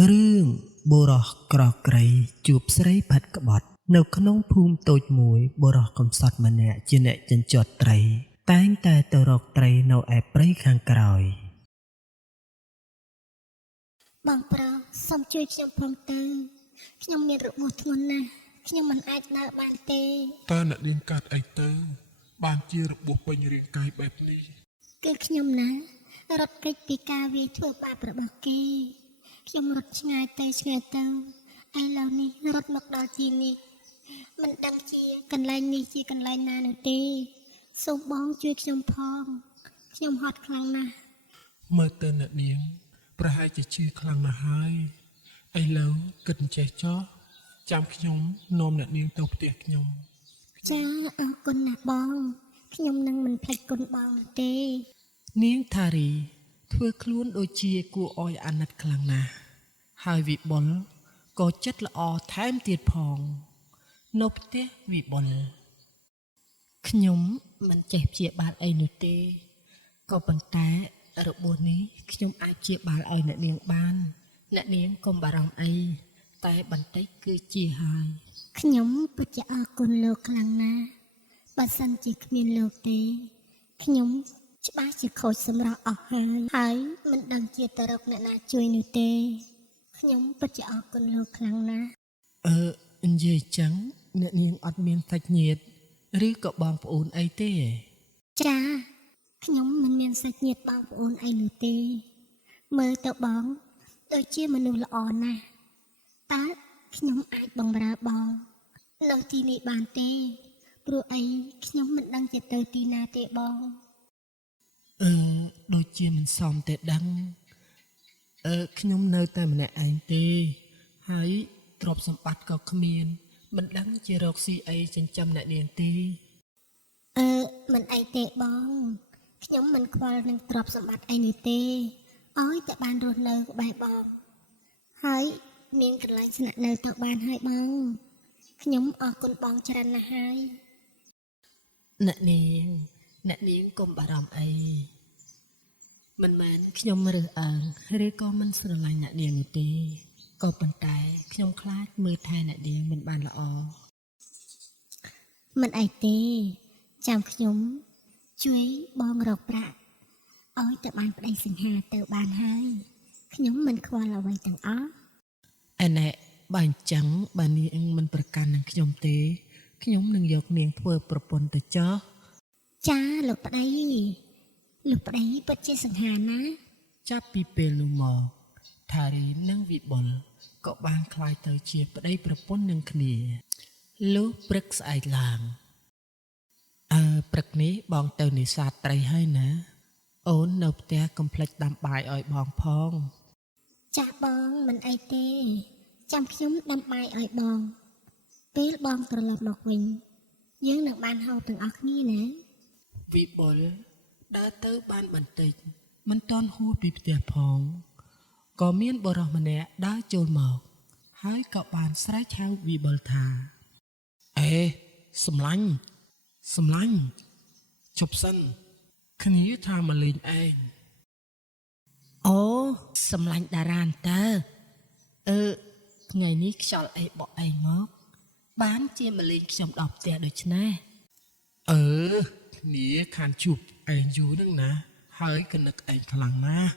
រឿងបុរសក្រក្រៃជួបស្រីផាត់ក្បត់នៅក្នុងភូមិតូចមួយបុរសកំសត់ម្នាក់ជាអ្នកចិញ្ចត់ត្រីតែងតែទៅរកត្រីនៅឯព្រៃខាងក្រោយបងប្រុសសូមជួយខ្ញុំផងទៅខ្ញុំមានរបួសធ្ងន់ណាស់ខ្ញុំមិនអាចដើរបានទេតើអ្នកនាងកាត់អីទៅបានជារបួសពេញរាងកាយបែបនេះគឺខ្ញុំណារត់គេចពីការវាយធ្វើបាបរបស់គេខ្ញុំរត់ឆ្ងាយទៅឥឡូវនេះរត់មកដល់ទីនេះមិនដឹងជាកន្លែងនេះជាកន្លែងណានោះទេសូមបងជួយខ្ញុំផងខ្ញុំហត់ខ្លាំងណាស់មើលទៅអ្នកនាងប្រហែលជាឈឺខ្លាំងណាស់ហើយឥឡូវគិតអញ្ចេះចោះចាំខ្ញុំនាំអ្នកនាងទៅផ្ទះខ្ញុំ ចាអរគុណណាស់បងខ្ញុំនឹងមិនភ្លេចគុណបងទេនាងថារីធ្វើខ្លួនដូចជាគួរអោយអាណិតខ្លាំងណាស់ហើយវិបុលក៏ចិត្តល្អថែមទៀតផងនៅផ្ទះវិបុលខ្ញុំមិនចេះព្យាបាលអីនោះទេក៏ប៉ុន្តែរបួសនេះខ្ញុំអាចព្យាបាលឲ្យអ្នកនាងបានអ្នកនាងកុំបារម្ភអីតែបន្តិចគឺជាហើយខ្ញុំពិតជាអរគុណលោកខ្លាំងណាស់បើសិនជាគ្មានលោកទេខ្ញុំច្បាស់ជាខូចសម្រស់អស់ហើយមិនដឹងជាទៅរកអ្នកណាជួយនោះទេខ្ញុំពិតជាអរគុណលោកខ្លាំងណាស់និយាយចឹងអ្នកនាងអត់មានសាច់ញាតិឬក៏បងប្អូនអីទេចាខ្ញុំមិនមានសាច់ញាតិបងប្អូនអីនោះទេមើលទៅបងដូចជាមនុស្សល្អណាស់តើខ្ញុំអាចបម្រើបងនៅទីនេះបានទេព្រោះអីខ្ញុំមិនដឹងជាទៅទីណាទេបងដូចជាមិនសមទេដឹងខ្ញុំនៅតែម្នាក់ឯងទេហើយទ្រព្យសម្បត្តិក៏គ្មានមិនដឹងជារកស៊ីអីចិញ្ចឹមអ្នកនាងទេមិនអីទេបងខ្ញុំមិនខ្វល់នឹងទ្រព្យសម្បត្តិអីនេះទេឲ្យតែបានរស់នៅក្បែរបងហើយមានកន្លែងស្នាក់នៅទៅបានហើយបងខ្ញុំអរគុណបងច្រើនណាស់ហើយអ្នកនាងកុំបារម្ភអីមិនមែនខ្ញុំរើសអើងឬក៏មិនស្រឡាញ់អ្នកនាងនេះទេក៏ប៉ុន្តែខ្ញុំខ្លាចមើលថែអ្នកនាងមិនបានល្អមិនអីទេចាំខ្ញុំជួយបងរកប្រាក់ឲ្យតែបានប្តីសង្ហាទៅបានហើយខ្ញុំមិនខ្វល់អ្វីទាំងអស់ឯណែបើអញ្ចឹងបើនាងមិនប្រកាន់នឹងខ្ញុំទេខ្ញុំនឹងយកនាងធ្វើប្រពន្ធទៅចោះចាលោកប្តីពិតជាសង្ហាណាចាប់ពីពេលនោះមកថារីនិងវិបុលក៏បានคล้ายទៅជាប្តីប្រពន្ធនឹងគ្នាលុះព្រឹកស្អែកឡើងព្រឹកនេះបងទៅនេសាទត្រីហើយណាអូននៅផ្ទះកុំភ្លេចដាំបាយឲ្យបងផងចាបងមិនអីទេចាំខ្ញុំដាំបាយឲ្យបងពេលបងត្រឡប់មកវិញយើងនឹងបានហៅទាំងអស់គ្នាណាវិបុលដើរទៅបានបន្តិចមិនទាន់ហួសពីផ្ទះផងក៏មានបុរសម្នាក់ដើរចូលមកហើយក៏បានស្រែកហៅវិបុលថាសម្លាញ់ជប់សិនគ្នាថាមកលេងឯងអូសម្លាញ់តារានតើថ្ងៃនេះខ្យល់អីបក់ឯងមកបានជាមកលេងខ្ញុំដល់ផ្ទះដូច្នេះគ្នាខានជួបឯងយូរនឹងណាហើយកនឹកឯងខ្លាំងណាស់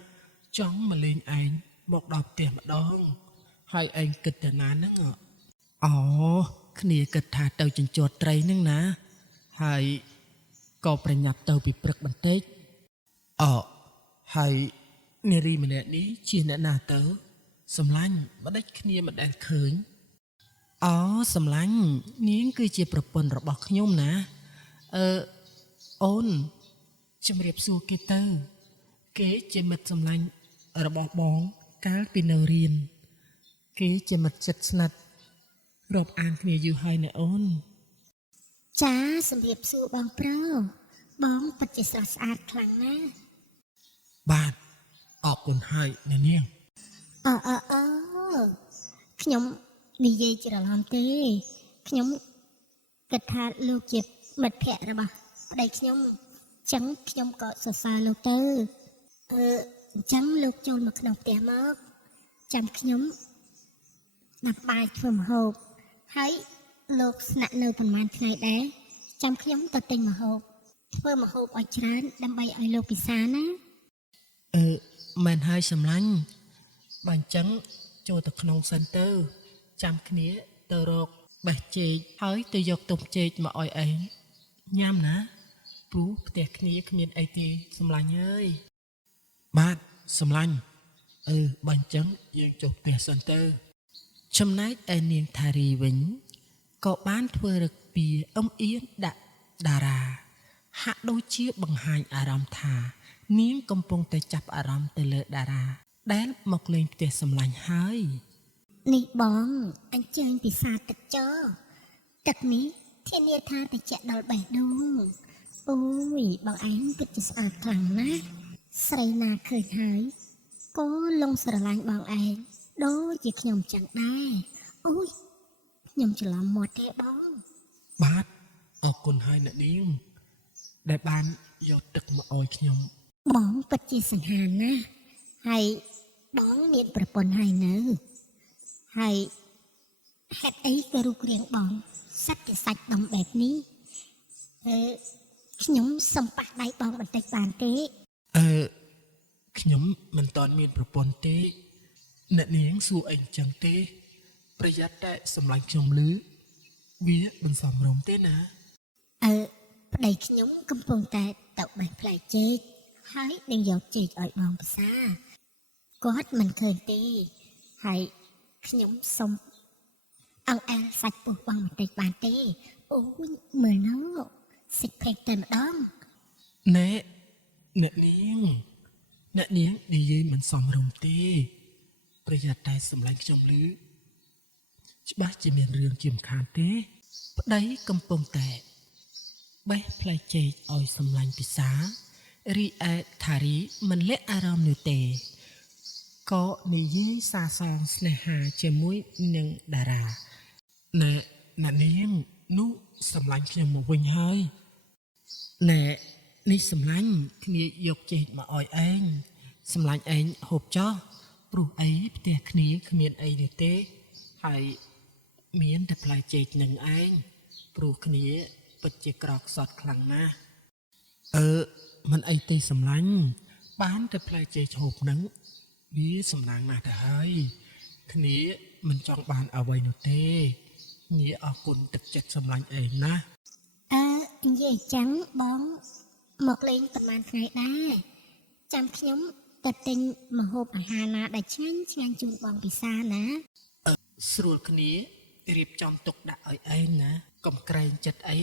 ចង់មកលេងឯងមកដល់ផ្ទះម្ដងហើយឯងគិតទៅណាហ្នឹងគ្នាគិតថាទៅចិញ្ចួតត្រីហ្នឹងណាហើយក៏ប្រញាប់ទៅពីព្រឹកបន្តិចហើយនារីម្នាក់នេះជាអ្នកណាទៅសម្លាញ់មិនដេចគ្នាមិនដែលឃើញសម្លាញ់នាងគឺជាប្រពន្ធរបស់ខ្ញុំណាអូនជំរាបសួរគេទៅគេជាមិត្តសម្លាញ់របស់បងកាលពីនៅរៀនគេជាមិត្តជិតស្និទ្ធរាប់អានគ្នាយូរហើយណាអូនចាសម្រាបសួរបងប្រុសបងពិតជាស្រស់ស្អាតខ្លាំងណាស់បាទអរគុណហើយអ្នកនាងខ្ញុំនិយាយច្រឡំទេខ្ញុំគិតថាលោកជាមិត្តភក្តិរបស់ប្តីខ្ញុំអញ្ចឹងខ្ញុំក៏សរសើរលោកទៅអញ្ចឹងលោកចូលមកក្នុងផ្ទះមក ចាំខ្ញុំដាក់បាយធ្វើម្ហូបហើយលោកស្នាក់នៅប្រហែលថ្ងៃដែរចាំខ្ញុំទៅទិញម្ហូបធ្វើម្ហូបឲ្យច្រើនដើម្បីឲ្យលោកពិសាណា មែនហើយសម្លាញ់បើអញ្ចឹងចូលទៅក្នុងសិនទៅចាំគ្នាទៅរកបេះចេកហើយទៅយកទុំចេកមកឲ្យឯងញ៉ាំណាព្រោះផ្ទះគ្នាគ្មានអីទេសម្លាញ់អើយបាទសម្លាញ់បើអញ្ចឹងយើងចុះផ្ទះសិនទៅចំណែកឯនាងថារីវិញក៏បានធ្វើរឹកពីអ៊ំអៀនដាក់តារាហាក់ដូចជាបង្ហាញអារម្មណ៍ថានាងកំពុងតែចាប់អារម្មណ៍ទៅលើតារាដែលមកលេងផ្ទះសម្លាញ់ហើយ នេះបងអញ្ជើញពិសាទឹកចោទឹកនេះធានាថាតិចដល់បេះដូងអូយបងឯងពិតជាស្អាតខ្លាំងណាស់ស្រីណាឃើញហើយក៏លងស្រឡាញ់បងឯងដូចជាខ្ញុំចឹងដែរអូយខ្ញុំច្រឡំមាត់ទេបង បាទអរគុណហើយអ្នកនាងដែលបានយកទឹកមកឲ្យខ្ញុំ បងពិតជាសង្ហាណាស់ហើយបងមានប្រពន្ធហើយនៅហើយហេតុអីក៏រូបរាងបងសាច់ជាសាច់ដំបែបនេះខ្ញុំសុំប៉ះដៃបងបន្តិចបានទេ ខ្ញុំមិនតាន់មានប្រពន្ធទេអ្នកនាងសួរអីចឹងទេប្រយ័ត្នតែសម្លាញ់ខ្ញុំលឺវាមិនសមរម្យទេណា ប្តីខ្ញុំកំពុងតែទៅបេះផ្លែចេកហើយនឹងយកចេកឲ្យបងភាសាគាត់មិនឃើញទេហើយខ្ញុំសុំអង្អែលសាច់ពោះបងបន្តិចបានទេអូយមើលនោះសិចភ្លេចតែម្ដង ណែអ្នកនាងនិយាយមិនសមរម្យទេប្រយ័ត្នតែសម្លាញ់ខ្ញុំលឺច្បាស់ជាមានរឿងជាមិនខានទេ ប្តីកំពុងតែបេះផ្លែចេកឲ្យសម្លាញ់ពិសារីឯថារីមិនលាក់អារម្មណ៍នោះទេក៏និយាយសាសងស្នេហាជាមួយនឹងតារា ណែអ្នកនាងនោះសម្លាញ់ខ្ញុំមកវិញហើយ ណែនេះសម្លាញ់គ្នាយកចេកមកឲ្យឯងសម្លាញ់ឯងហូបចោះព្រោះអីផ្ទះគ្នាគ្មានអីនេះទេហើយមានតែផ្លែចេកនឹងឯងព្រោះគ្នាពិតជាក្រខ្សត់ខ្លាំងណាស់ មិនអីទេសម្លាញ់បានតែផ្លែចេកហូបហ្នឹងវាសំណាងណាស់ទៅហើយគ្នាមិនចង់បានអ្វីនោះទេញាអរគុណទឹកចិត្តសម្លាញ់ឯងណា និយាយចឹងបងមកលេងប្រហែលថ្ងៃដែរចាំខ្ញុំទៅទិញម្ហូបអាហារណាដែលឆ្ងាញ់ជូនបងពិសាណា ស្រួលគ្នារៀបចំទុកដាក់ឲ្យឯងណាកុំក្រែងចិត្តអី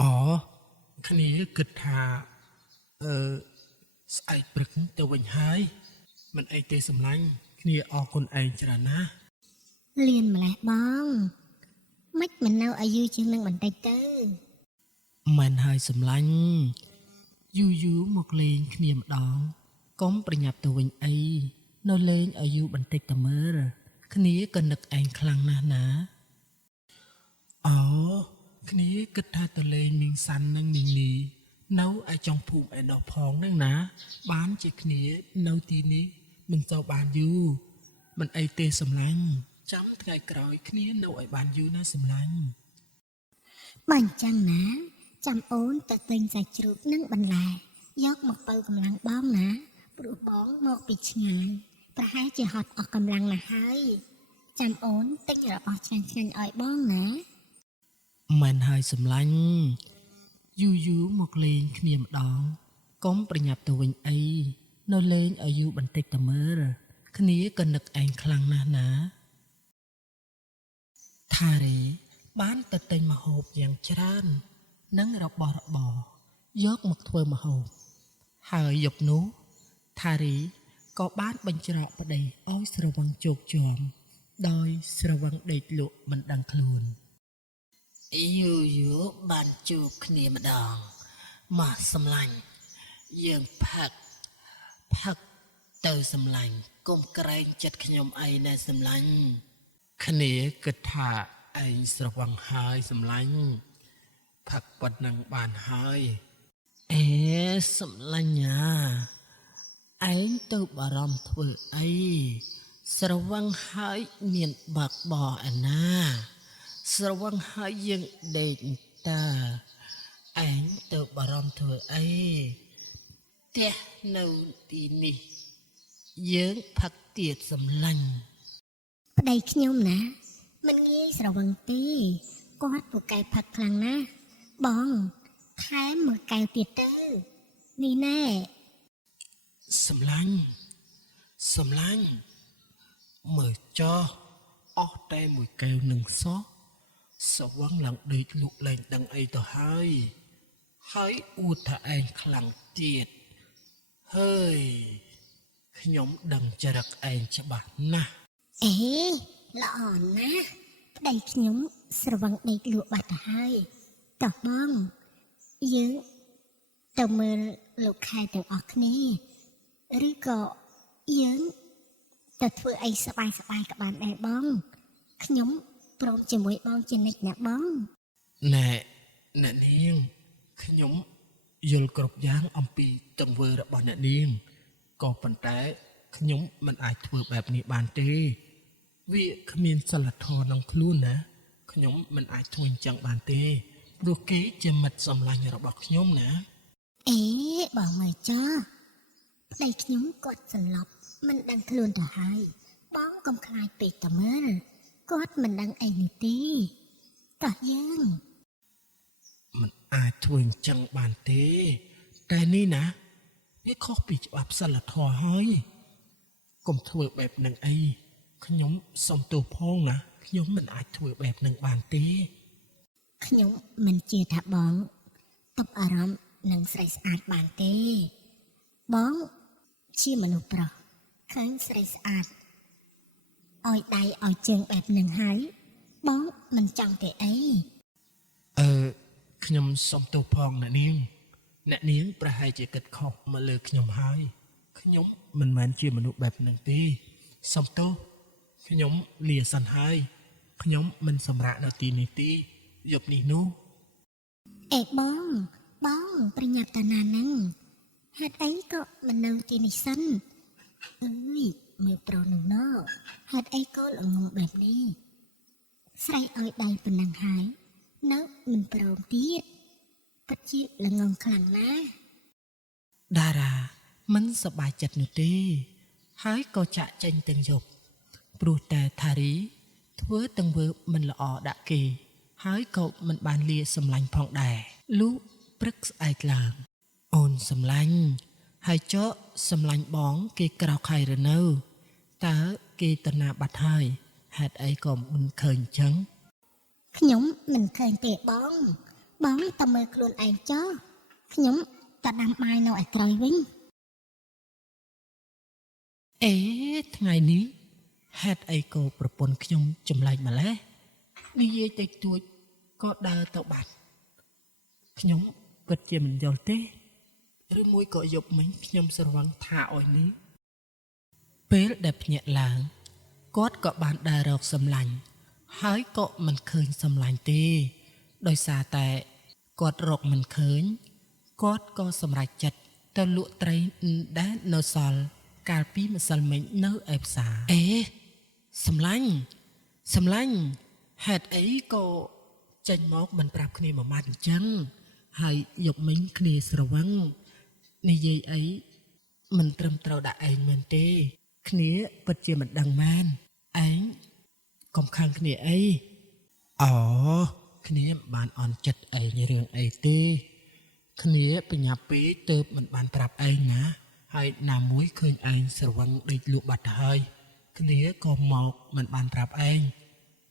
អូគ្នាគិតថាស្អែកព្រឹកទៅវិញហើយមិនអីទេសម្លាញ់គ្នាអរគុណឯងច្រើនណាស់ លៀនម្លេះបងមិននៅឲ្យយូរជាងនឹងបន្តិចទៅ មិនហើយសម្លាញ់យូរមកលេងគ្នាម្ដងកុំប្រញាប់ទៅវិញអីនៅលេងឲ្យយូរបន្តិចតែមើលគ្នាក៏នឹកឯងខ្លាំងណាស់ណា អូគ្នាគិតថាទៅលេងមីងសាន់និងមីងលីនៅឯចុងភូមិឯណោះផងហ្នឹងណាបានជាគ្នានៅទីនេះមិនទៅបានយូរមិនអីទេសម្លាញ់ចាំថ្ងៃក្រោយគ្នានៅឲ្យបានយូរណាសម្លាញ់ បើអញ្ចឹងណាចាំអូនទៅទិញសាច់ជ្រូកនិងបន្លែយកមកបើកម្លាំងបងណាព្រោះបងមកពីឆ្ងាយប្រហែលជាហត់អស់កម្លាំងណាស់ហើយចាំអូនទិញរបស់ឆ្ងាញ់ៗឲ្យបងណា មិនហើយសម្លាញ់យូរមកលេងគ្នាម្ដងកុំប្រញាប់ទៅវិញអីនៅលេងឲ្យយូរបន្តិចតែមើលគ្នាក៏នឹកឯងខ្លាំងណាស់ណាថារេបានទៅទិញម្ហូបយ៉ាងច្រើននិងរបស់របរយកមកធ្វើម្ហូបហើយយប់នោះថារីក៏បានបញ្ច្រកប្តីឲ្យស្រវឹងជោគជាំដោយស្រវឹងដេកលក់មិនដឹងខ្លួនយូរបានជួបគ្នាម្ដងមកសម្លាញ់យើងផឹកទៅសម្លាញ់កុំក្រែងចិត្តខ្ញុំអីណែសម្លាញ់ គ្នាគិតថាឯងស្រវឹងហើយសម្លាញ់ផឹកប៉ុណ្ណឹងបានហើយ អេសម្លាញ់ឯងទៅបារម្ភធ្វើអី ស្រវឹងហើយមានបាក់បោអាណាស្រវឹងហើយយើងដេកតាឯងទៅបារម្ភធ្វើអីផ្ទះនៅទីនេះយើងផឹកទៀតសម្លាញ់ ប្តីខ្ញុំណាមិនងាយស្រវឹងទេគាត់ពូកែផឹកខ្លាំងណាស់បងថែមមួយកែវទៀតទៅនេះណែ សម្លាញ់សម្លាញ់មើលចោះអស់តែមួយកែវនឹងសោះស្វឹងឡើងដេកលក់លែងដឹងអីទៅហើយអួតថាឯងខ្លាំងទៀតហើយខ្ញុំដឹងចរិតឯងច្បាស់ណាស់ អេល្អណាស់ប្តីខ្ញុំស្រវឹងដេកលក់បាត់ទៅហើយតោះបងយើងទៅមើលលោកខែទាំងអស់គ្នាឬក៏យើងទៅធ្វើអីសប្បាយក៏បានដែរបងខ្ញុំព្រមជាមួយបងជានិច្ចណាបង ណែអ្នកនាងខ្ញុំយល់គ្រប់យ៉ាងអំពីទង្វើរបស់អ្នកនាងក៏ប៉ុន្តែខ្ញុំមិនអាចធ្វើបែបនេះបានទេវាគ្មានសិលធម៌ក្នុងខ្លួនណាខ្ញុំមិនអាចធ្វើអញ្ចឹងបានទេព្រោះគេជាមិត្តសម្លាញ់របស់ខ្ញុំណា អេបងមើលចាប្តីខ្ញុំគាត់សន្លប់មិនដឹងខ្លួនទៅហើយបងកុំខ្លាចពេកតមើលគាត់មិនដឹងអីនេះទេតោះយើង មិនអាចធ្វើអញ្ចឹងបានទេតែនេះណាវាខុសពីច្បាប់សិលធម៌ហើយកុំធ្វើបែបហ្នឹងអីខ្ញុំសុំទោសផងណាខ្ញុំមិនអាចធ្វើបែបហ្នឹងបានទេ ខ្ញុំមិនជឿថាបងតបអារម្មណ៍នឹងស្រីស្អាតបានទេបងជាមនុស្សប្រុសឃើញស្រីស្អាតឲ្យដៃឲ្យជើងបែបនឹងហើយបងមិនចង់ទេអី ខ្ញុំសុំទោសផងអ្នកនាងប្រហែលជាគិតខុសមកលើខ្ញុំហើយខ្ញុំមិនមែនជាមនុស្សបែបហ្នឹងទេសុំទោសខ្ញុំលាសិនហើយខ្ញុំមិនសម្រាកនៅទីនេះទេយប់នេះនោះ អេបងប្រញាប់តាណានឹងហេតុអីក៏មិននៅទីនេះសិនអើយមើលប្រុសនឹងណោហេតុអីក៏ល្ងងបែបនេះស្រីឲ្យដៃប៉ុណ្ណឹងហើយនៅមិនព្រមទៀតពិតជាល្ងងខ្លាំងណាស់ តារាមិនសប្បាយចិត្តនោះទេហើយក៏ចាក់ចេញទាំងយប់ព្រោះតែថារីធ្វើទាំងវើមិនល្អដាក់គេហើយក៏មិនបានលាសម្លាញ់ផងដែរលុះព្រឹកស្អែកឡើងអូនសម្លាញ់ហើយចកសម្លាញ់បងគេក្រោកហើយឬនៅតើគេទៅណាបាត់ហើយហេតុអីក៏មិនឃើញអញ្ចឹង ខ្ញុំមិនឃើញទេបងតែមើលខ្លួនឯងចុះខ្ញុំទៅដាំបាយនៅឯក្រោយវិញ អេថ្ងៃនេះហេតុអីក៏ប្រពន្ធខ្ញុំចម្លែកម្លេះនិយាយតិចតួចក៏ដើរទៅបាត់ខ្ញុំពិតជាមិនយល់ទេឬមួយក៏យប់មិញខ្ញុំស្រវឹងថាអុយនេះពេលដែលភ្ញាក់ឡើងគាត់ក៏បានដើររកសម្លាញ់ហើយក៏មិនឃើញសម្លាញ់ទេដោយសារតែគាត់រកមិនឃើញគាត់ក៏សម្រេចចិត្តទៅលក់ត្រីដែលនៅសល់កាលពីម្សិលមិញនៅឯផ្សារអេសម្លាញ់ហេតុអីក៏ចេញមកមិនប្រាប់គ្នាមួយម៉ាត់អញ្ចឹងហើយយប់មិញគ្នាស្រវឹងនិយាយអីមិនត្រឹមត្រូវដាក់ឯងមែនទេគ្នាពិតជាមិនដឹងមែនឯងកុំខឹងគ្នាអីអូគ្នាមិនបានអន់ចិត្តឯងរឿងអីទេគ្នាបញ្ញាប់ពេកទើបមិនបានប្រាប់ឯងណាហើយណាមួយឃើញឯងស្រវឹងដេកលក់បាត់ទៅហើយគ្នាក៏មកមិនបានប្រាប់ឯង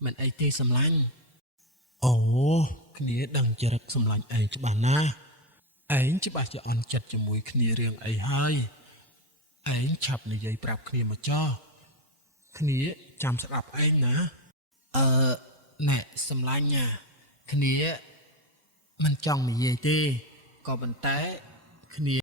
មិនអីទេសម្លាញ់អូគ្នាដឹងចរិតសម្លាញ់ឯងច្បាស់ណាស់ឯងច្បាស់ជាអន់ចិត្តជាមួយគ្នារឿងអីហើយឯងឆាប់និយាយប្រាប់គ្នាមកចោះគ្នាចាំស្ដាប់ឯងណាណែសម្លាញ់ណាគ្នាមិនចង់និយាយទេក៏ប៉ុន្តែគ្នា